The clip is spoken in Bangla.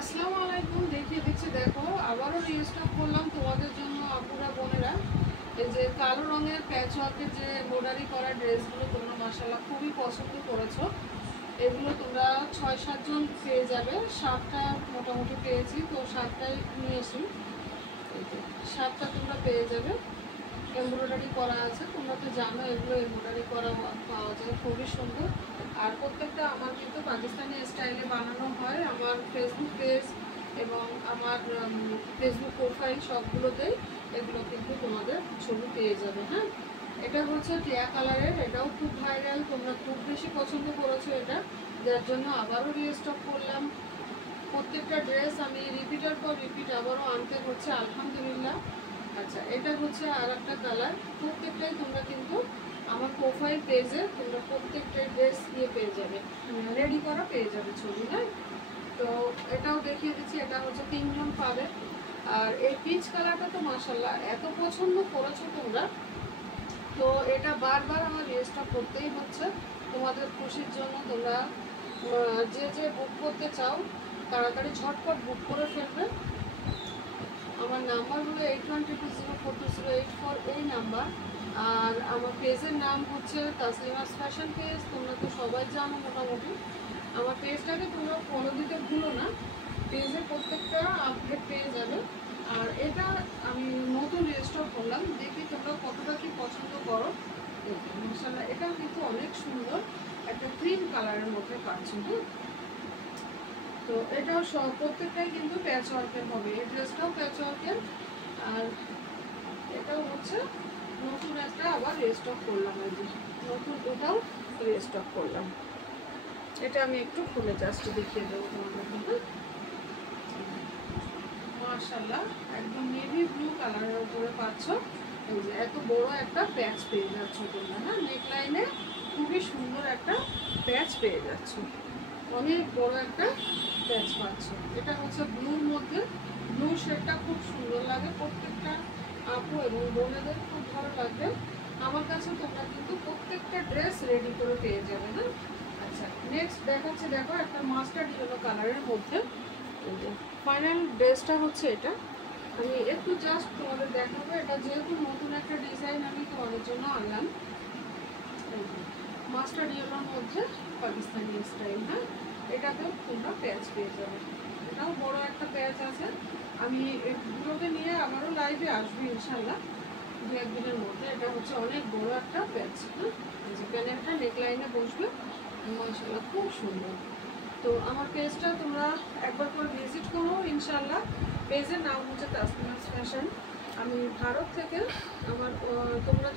আসসালামু আলাইকুম। দেখিয়ে দিচ্ছি, দেখো আবারও রিস্টক করলাম তোমাদের জন্য আপুরা বোনেরা। এই যে কালো রঙের প্যাচ ওয়ার্কের যে বর্ডারি করা ড্রেসগুলো তোমরা মাশাআল্লাহ খুবই পছন্দ করেছো। এগুলো তোমরা 6-7 জন পেয়ে যাবে। 7টা মোটামুটি পেয়েছি, তো 7টাই নিয়েছি। এই যে 7টা তোমরা পেয়ে যাবে। এমব্রয়ডারি করা আছে, তোমরা তো জানো এগুলো এমব্রয়ডারি করা পাওয়া যায়, খুবই সুন্দর। আর প্রত্যেকটা আমার কিন্তু পাকিস্তানি স্টাইলে বানানো হয়। আমার ফেসবুক পেজ এবং আমার ফেসবুক প্রোফাইল সবগুলোতেই এগুলো কিন্তু তোমাদের ছবি পেয়ে যাবে। হ্যাঁ, এটা হচ্ছে টিয়া কালারের, এটাও খুব ভাইরাল, তোমরা খুব বেশি পছন্দ করেছো এটা, যার জন্য আবারও রিস্টক করলাম। প্রত্যেকটা ড্রেস আমি রিপিটের পর রিপিট আবারও আনতে হচ্ছে, আলহামদুলিল্লাহ। আচ্ছা, এটা হচ্ছে আর একটা কালার। প্রত্যেকটাই তোমরা কিন্তু আমার প্রোফাইল পেজে তোমরা প্রত্যেকটাই ড্রেস দিয়ে পেয়ে যাবে, রেডি করা পেয়ে যাবে ছবি। হ্যাঁ, তো এটাও দেখিয়ে দিচ্ছি, এটা হচ্ছে 3 জন পাবে। আর এই পিচ কালারটা তো মাশাআল্লাহ এত পছন্দ করেছো তোমরা, তো এটা বারবার আমার রিস্টক করতেই হচ্ছে তোমাদের খুশির জন্য। তোমরা যে যে বুক করতে চাও তাড়াতাড়ি ঝটপট বুক করে ফেলবে। আমার নাম্বার হলো 8122042084, এই নাম্বার। আর আমার পেজের নাম হচ্ছে তাসলিমাস ফ্যাশন পেজ, তোমরা তো সবাই জানো মোটামুটি। আমার পেজটাকে তোমরা ফলো দিতে ভুলো না, পেজে প্রত্যেকটা আপডেট পেয়ে যাবে। আর এটা আমি নতুন রেজিস্টার করলাম, দেখি তোমরা কতটা কি পছন্দ করো। মাশাআল্লাহ, এটা কিন্তু অনেক সুন্দর, একটা ক্রিম কালারের মধ্যে পাচ্ছ। হ্যাঁ, তো এটাও সব প্রত্যেকটাই কিন্তু প্যাচ ওয়ার্কের হবে, এই ড্রেসটাও প্যাচ ওয়ার্কের। আর এটাও হচ্ছে নতুন একটা আবার রেস্টক করলাম, এই যে নতুন এটাও রেস্টক করলাম। এটা আমি একটু খুলে জাস্ট দেখিয়ে দেবো তোমাদের। হ্যাঁ, মাশাআল্লাহ একদম নেভি ব্লু কালারের উপরে পাচ্ছ। এই যে এত বড় একটা প্যাচ পেয়ে যাচ্ছ তোমরা। হ্যাঁ, নেকলাইনে খুবই সুন্দর একটা প্যাচ পেয়ে যাচ্ছ, অনেক বড় একটা প্যাচ পাচ্ছ। এটা হচ্ছে ব্লুর মধ্যে, ব্লু শেডটা খুব সুন্দর লাগে প্রত্যেকটা আপু এবং বোনেদের, খুব ভালো লাগবে। আমার কাছে তোমরা কিন্তু প্রত্যেকটা ড্রেস রেডি করে পেয়ে যাবে। না, আচ্ছা নেক্সট দেখাচ্ছি, দেখো একটা মাস্টার্ড ইয়েলো কালারের মধ্যে। ফাইনাল ড্রেসটা হচ্ছে এটা, আমি একটু জাস্ট তোমাদের দেখাবো। এটা যেহেতু নতুন একটা ডিজাইন আমি তোমাদের জন্য আনলাম। মাস্টার্ড ইয়েলোর মধ্যে পাকিস্তানি স্টাইল। হ্যাঁ, এটাতেও তোমরা প্যাচ পেয়ে যাবে, এটাও বড় একটা প্যাচ আছে। আমি এগুলোকে নিয়ে আবারও লাইভে আসবো ইনশাল্লাহ 2-1 দিনের মধ্যে। এটা হচ্ছে অনেক বড় একটা প্যাচ। হ্যাঁ, যেখানে একটা নেকলাইনে বসবে, মাশাআল্লাহ খুব সুন্দর। তো আমার পেজটা তোমরা একবার করে ভিজিট করো ইনশাল্লাহ। পেজের নাম হচ্ছে তাসলিমাস ফ্যাশন। আমি ভারত থেকে, আমার তোমরা